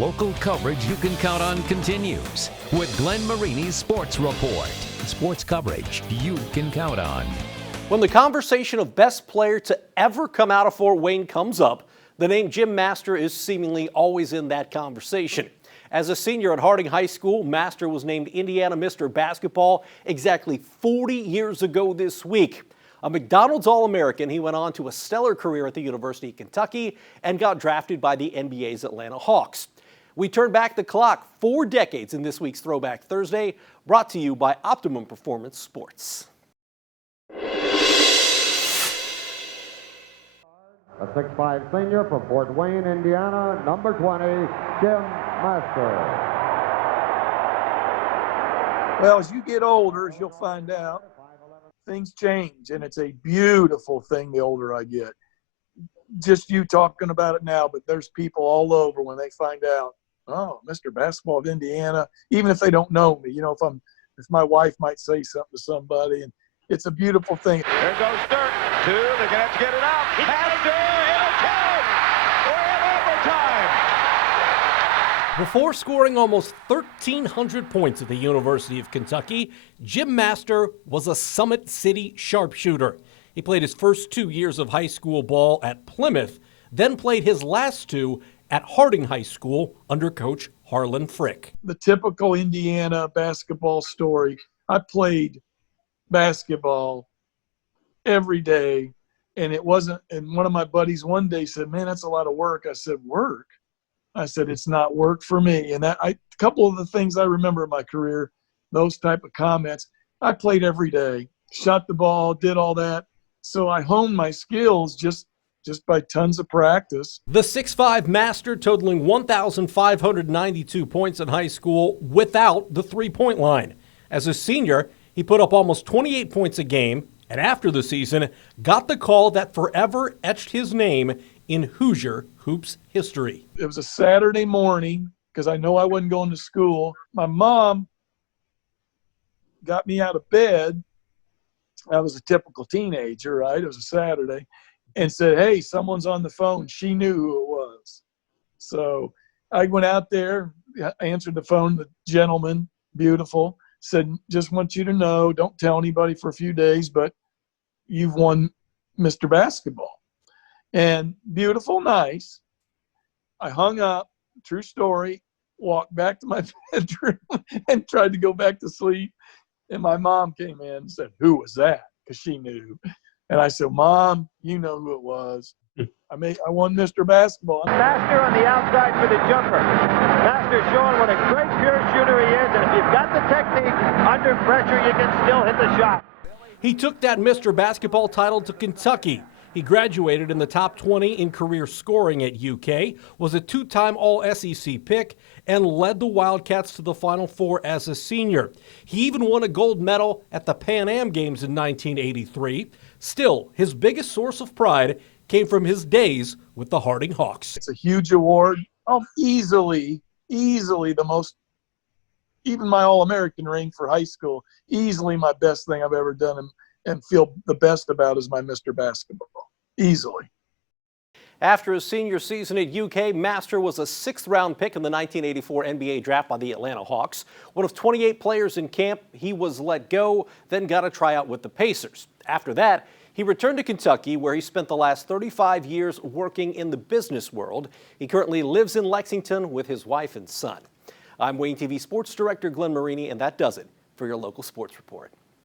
Local coverage you can count on continues with Glenn Marini's Sports Report. Sports coverage you can count on. When the conversation of best player to ever come out of Fort Wayne comes up, the name Jim Master is seemingly always in that conversation. As a senior at Harding High School, Master was named Indiana Mr. Basketball exactly 40 years ago this week. A McDonald's All-American, he went on to a stellar career at the University of Kentucky and got drafted by the NBA's Atlanta Hawks. We turn back the clock 4 decades in this week's Throwback Thursday, brought to you by Optimum Performance Sports. A 6'5" senior from Fort Wayne, Indiana, number 20, Jim Master. Well, as you get older, as you'll find out, things change, and it's a beautiful thing the older I get. Just you talking about it now, but there's people all over when they find out, oh, Mr. Basketball of Indiana, even if they don't know me, if my wife might say something to somebody, and it's a beautiful thing. There goes Dirk. 2, they're going to have to get it out. Master, it'll count. We're in overtime. Before scoring almost 1,300 points at the University of Kentucky, Jim Master was a Summit City sharpshooter. He played his first 2 years of high school ball at Plymouth, then played his last 2 at Harding High School under Coach Harlan Frick. The typical Indiana basketball story. I played basketball every day, and it wasn't, and one of my buddies one day said, man, that's a lot of work. I said, work? I said, it's not work for me. And a couple of the things I remember in my career, those type of comments, I played every day, shot the ball, did all that. So I honed my skills just by tons of practice. The 6'5" Master totaling 1,592 points in high school without the three-point line. As a senior, he put up almost 28 points a game, and after the season, got the call that forever etched his name in Hoosier hoops history. It was a Saturday morning because I know I wasn't going to school. My mom got me out of bed. I was a typical teenager, right? It was a Saturday. And said, hey, someone's on the phone. She knew who it was. So I went out there, answered the phone, the gentleman, beautiful, said, just want you to know, don't tell anybody for a few days, but you've won Mr. Basketball. And beautiful, nice. I hung up, true story, walked back to my bedroom and tried to go back to sleep. And my mom came in and said, who was that? Because she knew. And I said, Mom, you know who it was. I won Mr. Basketball. Master on the outside for the jumper. Master showing what a great pure shooter he is, and if you've got the technique under pressure, you can still hit the shot. He took that Mr. Basketball title to Kentucky. He graduated in the top 20 in career scoring at UK, was a 2-time All-SEC pick, and led the Wildcats to the Final Four as a senior. He even won a gold medal at the Pan Am Games in 1983. Still, his biggest source of pride came from his days with the Harding Hawks. It's a huge award. Easily the most, even my All-American ring for high school, easily my best thing I've ever done and feel the best about is my Mr. Basketball. Easily. After his senior season at UK, Master was a 6th-round pick in the 1984 NBA draft by the Atlanta Hawks. One of 28 players in camp, he was let go, then got a tryout with the Pacers. After that, he returned to Kentucky, where he spent the last 35 years working in the business world. He currently lives in Lexington with his wife and son. I'm Wayne TV Sports Director Glenn Marini, and that does it for your local sports report.